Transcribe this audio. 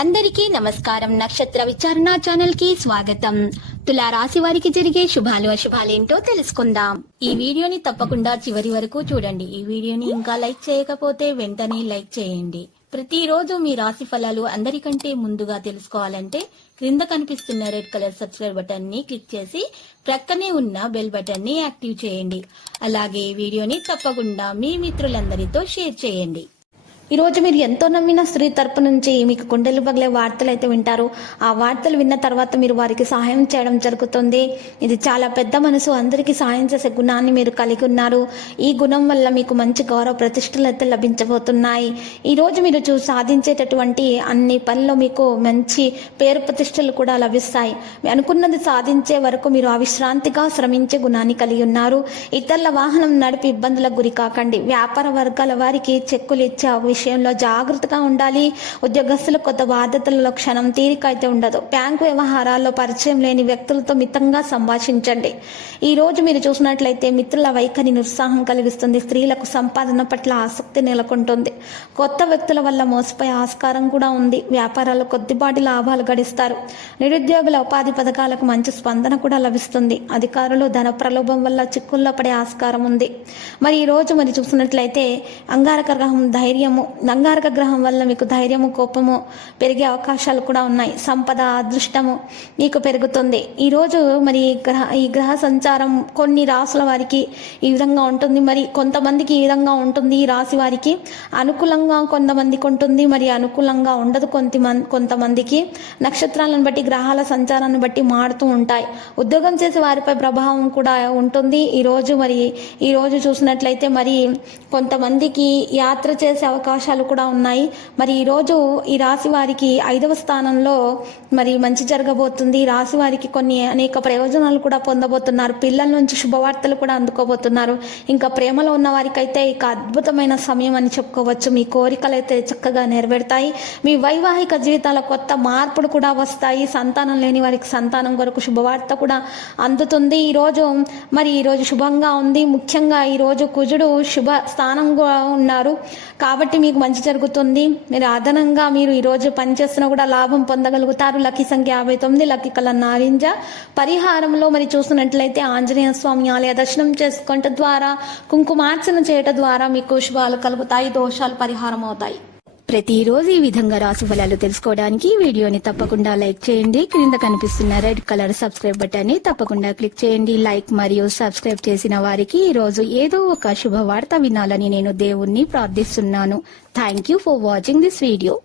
అందరికీ నమస్కారం. నక్షత్ర విచారణ ఛానల్ కి స్వాగతం. తులా రాశి వారికి జరిగే శుభాలు అశుభాలేంటో తెలుసుకుందాం. ఈ వీడియోని తప్పకుండా చివరి వరకు చూడండి. ఈ వీడియోని ఇంకా లైక్ చేయకపోతే వెంటనే లైక్ చేయండి. ప్రతిరోజు మీ రాశి ఫలాలు అందరికంటే ముందుగా తెలుసుకోవాలంటే క్రింద కనిపిస్తున్న రెడ్ కలర్ సబ్స్క్రైబ్ బటన్ ని క్లిక్ చేసి ప్రక్కనే ఉన్న బెల్ బటన్ ని యాక్టివ్ చేయండి. అలాగే ఈ వీడియోని తప్పకుండా మీ మిత్రులందరితో షేర్ చేయండి. ఈ రోజు మీరు ఎంతో నమ్మిన స్త్రీ తరపు నుంచి మీకు గుండెలు పగిలే వార్తలు అయితే వింటారు. ఆ వార్తలు విన్న తర్వాత మీరు వారికి సహాయం చేయడం జరుగుతుంది. ఇది చాలా పెద్ద మనసు, అందరికీ సహాయం చేసే గుణాన్ని మీరు కలిగి ఉన్నారు. ఈ గుణం వల్ల మీకు మంచి గౌరవ ప్రతిష్టలు అయితే లభించబోతున్నాయి. ఈ రోజు మీరు సాధించేటటువంటి అన్ని పనుల్లో మీకు మంచి పేరు ప్రతిష్టలు కూడా లభిస్తాయి. అనుకున్నది సాధించే వరకు మీరు అవిశ్రాంతిగా శ్రమించే గుణాన్ని కలిగి ఉన్నారు. ఇతరుల వాహనం నడిపి ఇబ్బందులకు గురి కాకండి. వ్యాపార వర్గాల వారికి చెక్కులు ఇచ్చే విషయంలో జాగ్రత్తగా ఉండాలి. ఉద్యోగస్తులు కొత్త బాధ్యతలలో క్షణం తీరిక అయితే ఉండదు. బ్యాంకు వ్యవహారాల్లో పరిచయం లేని వ్యక్తులతో మితంగా సంభాషించండి. ఈ రోజు మీరు చూసినట్లయితే మిత్రుల వైఖరి నిరుత్సాహం కలిగిస్తుంది. స్త్రీలకు సంపాదన పట్ల ఆసక్తి నెలకొంటుంది. కొత్త వ్యక్తుల వల్ల మోసపోయే ఆస్కారం కూడా ఉంది. వ్యాపారాల్లో కొద్దిపాటి లాభాలు గడిస్తారు. నిరుద్యోగుల ఉపాధి పథకాలకు మంచి స్పందన కూడా లభిస్తుంది. అధికారులు ధన ప్రలోభం వల్ల చిక్కుల్లో పడే ఆస్కారం ఉంది. మరి ఈ రోజు మరి చూసినట్లయితే అంగారక గ్రహం ధైర్యము, అంగారక గ్రహం వల్ల మీకు ధైర్యము, కోపము పెరిగే అవకాశాలు కూడా ఉన్నాయి. సంపద, అదృష్టము మీకు పెరుగుతుంది. ఈరోజు మరి ఈ గ్రహ సంచారం కొన్ని రాసుల వారికి ఈ విధంగా ఉంటుంది. మరి కొంతమందికి ఈ విధంగా ఉంటుంది. ఈ రాశి వారికి అనుకూలంగా కొంతమందికి ఉంటుంది, మరి అనుకూలంగా ఉండదు కొంతమందికి. నక్షత్రాలను బట్టి, గ్రహాల సంచారాన్ని బట్టి మారుతూ ఉంటాయి. ఉద్యోగం చేసే వారిపై ప్రభావం కూడా ఉంటుంది. ఈ రోజు చూసినట్లయితే మరి కొంతమందికి యాత్ర చేసే అవకాశాలు కూడా ఉన్నాయి. మరి ఈరోజు ఈ రాశి వారికి 5వ స్థానంలో మరి మంచి జరగబోతుంది. ఈ రాశి వారికి అనేక ప్రయోజనాలు కూడా పొందబోతున్నారు. పిల్లల నుంచి శుభవార్తలు కూడా అందుకోబోతున్నారు. ఇంకా ప్రేమలో ఉన్న వారికైతే ఇక అద్భుతమైన సమయం అని చెప్పుకోవచ్చు. మీ కోరికలు అయితే చక్కగా నెరవేరుతాయి. మీ వైవాహిక జీవితాల కొత్త మార్పులు కూడా వస్తాయి. సంతానం లేని వారికి సంతానం కొరకు శుభవార్త కూడా అందుతుంది. ఈరోజు శుభంగా ఉంది. ముఖ్యంగా ఈరోజు కుజుడు శుభ స్థానంగా ఉన్నారు కాబట్టి మీకు మంచి జరుగుతుంది. మీరు అదనంగా ఈరోజు పనిచేస్తున్నా కూడా లాభం పొందగలుగుతారు. లక్కీ సంఖ్య 59, లక్కీ కలర్ నారింజ. పరిహారంలో చూసినట్లయితే ఆంజనేయ స్వామి ఆలయ దర్శనం చేసుకోవటం ద్వారా, కుంకుమార్చన చేయటం ద్వారా మీకు శుభాలు కలుగుతాయి, దోషాలు పరిహారం అవుతాయి. ప్రతిరోజు ఈ విధంగా రాశి ఫలాలు తెలుసుకోవడానికి వీడియోని తప్పకుండా లైక్ చేయండి. క్రింద కనిపిస్తున్న రెడ్ కలర్ సబ్స్క్రైబ్ బటన్ ని తప్పకుండా క్లిక్ చేయండి. లైక్ మరియు సబ్స్క్రైబ్ చేసిన వారికి ఈ రోజు ఏదో ఒక శుభవార్త వినాలని నేను దేవుణ్ణి ప్రార్థిస్తున్నాను. Thank you for watching this video.